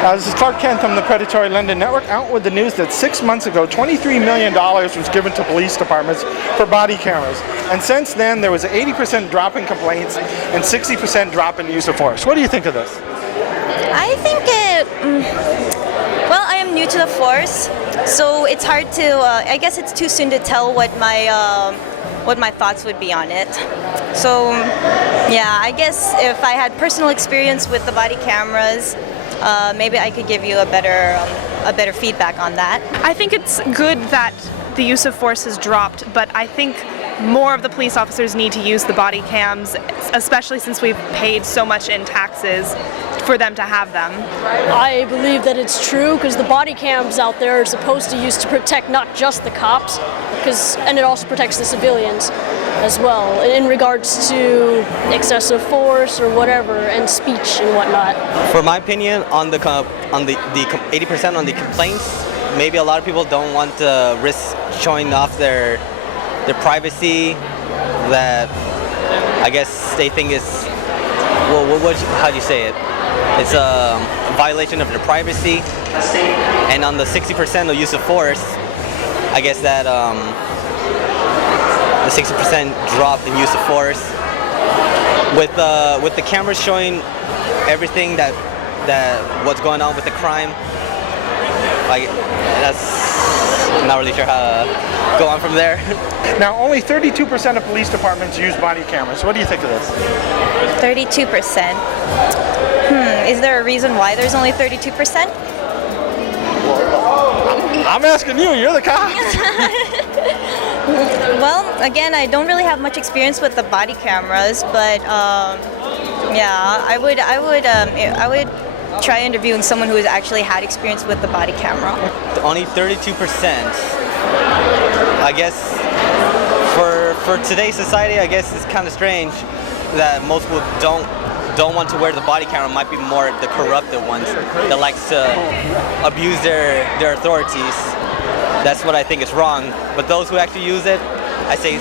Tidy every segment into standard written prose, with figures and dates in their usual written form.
This is Clark Kent from the Predatory London Network, out with the news that 6 months ago, $23 million was given to police departments for body cameras. And since then, there was an 80% drop in complaints and 60% drop in use of force. What do you think of this? I think well, I am new to the force, so it's hard to, I guess it's too soon to tell what my thoughts would be on it. So, yeah, I guess if I had personal experience with the body cameras, maybe I could give you a better feedback on that. I think it's good that the use of force has dropped, but I think more of the police officers need to use the body cams, especially since we've paid so much in taxes for them to have them. I believe that it's true because the body cams out there are supposed to use to protect not just the cops, and it also protects the civilians as well in regards to excessive force or whatever and speech and whatnot. For my opinion, on the 80% on the complaints, maybe a lot of people don't want to risk showing off their privacy that I guess they think is, well, how do you say it? It's a violation of their privacy. And on the 60% of use of force, I guess that the 60% drop in use of force with the cameras showing everything that what's going on with the crime. I'm not really sure how to go on from there. Now, only 32% of police departments use body cameras. What do you think of this? 32%. Is there a reason why there's only 32%? I'm asking you, you're the cop. Well, again, I don't really have much experience with the body cameras, but yeah, I would try interviewing someone who has actually had experience with the body camera. Only 32%. I guess for today's society, I guess it's kind of strange that most people don't want to wear the body camera. Might be more the corrupted ones that likes to abuse their authorities. That's what I think is wrong. But those who actually use it, I say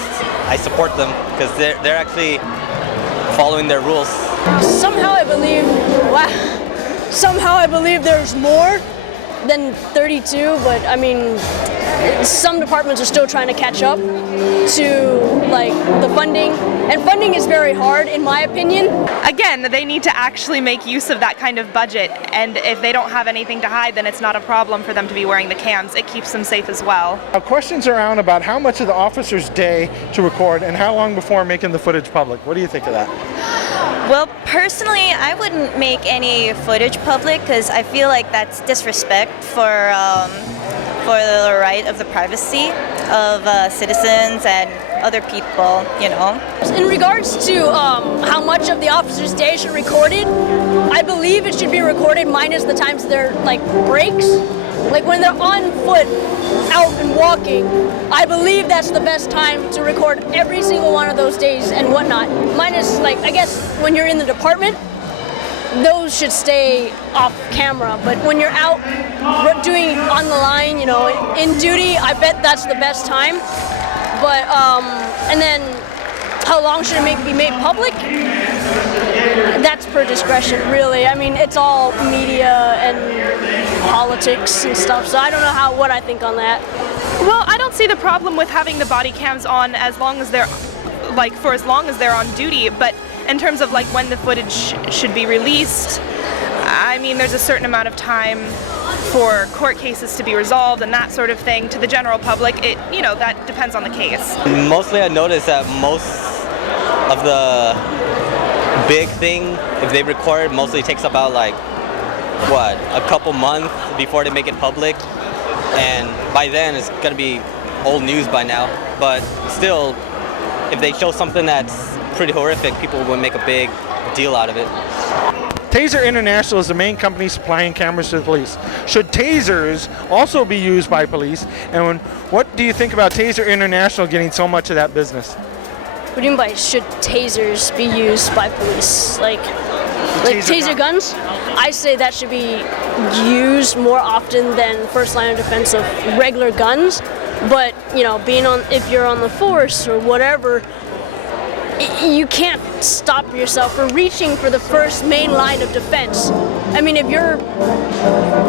I support them because they're actually following their rules. Somehow I believe there's more than 32, but I mean, some departments are still trying to catch up to like the funding, and funding is very hard in my opinion. Again, they need to actually make use of that kind of budget, and if they don't have anything to hide, then it's not a problem for them to be wearing the cams. It keeps them safe as well. Questions around about how much of the officer's day to record and how long before making the footage public. What do you think of that? Well, personally, I wouldn't make any footage public because I feel like that's disrespect for the right of the privacy of citizens and other people, you know. In regards to how much of the officer's day should be recorded, I believe it should be recorded minus the times they're like breaks. Like when they're on foot, out and walking, I believe that's the best time to record every single one of those days and whatnot. Minus, like, I guess when you're in the department, those should stay off camera. But when you're out doing on the line, you know, in duty, I bet that's the best time. But, and then how long should it be made public? That's per discretion, really. I mean, it's all media and politics and stuff, so I don't know what I think on that. Well, I don't see the problem with having the body cams on as long as they're, for as long as they're on duty, but in terms of when the footage should be released, I mean, there's a certain amount of time for court cases to be resolved and that sort of thing. To the general public, that depends on the case. Mostly I noticed that most of the big thing, if they record, mostly takes about a couple months before they make it public, and by then it's gonna be old news by now. But still, if they show something that's pretty horrific, people will make a big deal out of it. Taser International is the main company supplying cameras to the police. Should tasers also be used by police? And what do you think about Taser International getting so much of that business? What do you mean by should tasers be used by police? Like taser guns? I say that should be used more often than first line of defense of regular guns. But, if you're on the force or whatever, you can't stop yourself from reaching for the first main line of defense. I mean, if you're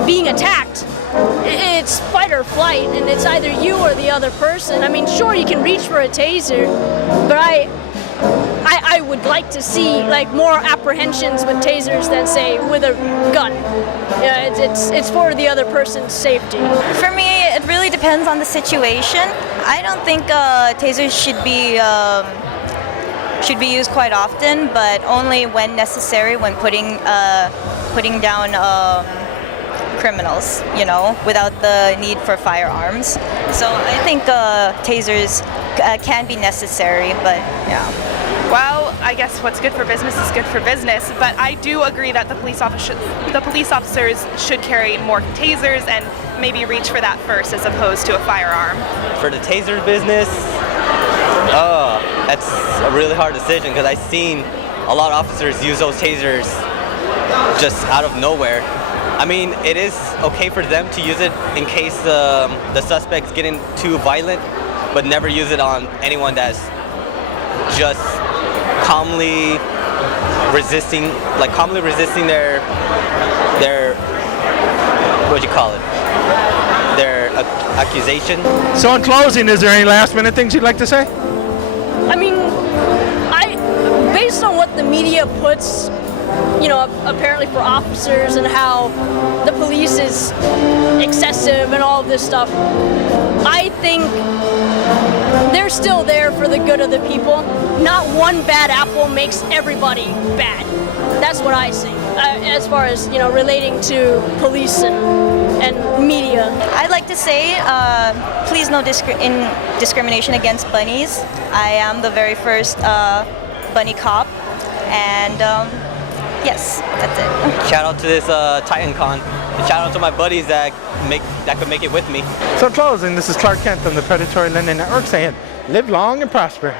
being attacked, it's fight or flight, and it's either you or the other person. I mean, sure, you can reach for a taser, but I would like to see like more apprehensions with tasers than say with a gun. Yeah, it's for the other person's safety. For me, it really depends on the situation. I don't think tasers should be used quite often, but only when necessary, when putting down criminals, without the need for firearms. So I think tasers can be necessary, but yeah. Well, I guess what's good for business is good for business, but I do agree that the police officers should carry more tasers and maybe reach for that first as opposed to a firearm. For the taser business, that's a really hard decision because I've seen a lot of officers use those tasers just out of nowhere. I mean, it is okay for them to use it in case the suspect's getting too violent, but never use it on anyone that's just calmly resisting their what do you call it? Their accusation. So in closing, is there any last minute things you'd like to say? I mean, based on what the media puts, apparently for officers and how the police is excessive and all of this stuff, I think they're still there for the good of the people. Not one bad apple makes everybody bad. That's what I see, as far as, relating to police and media. I'd like to say, please no discrimination against bunnies. I am the very first bunny cop, and yes, that's it. Shout out to this TitanCon, and shout out to my buddies that could make it with me. So in closing, this is Clark Kent from the Predatory Lending Network saying, live long and prosper.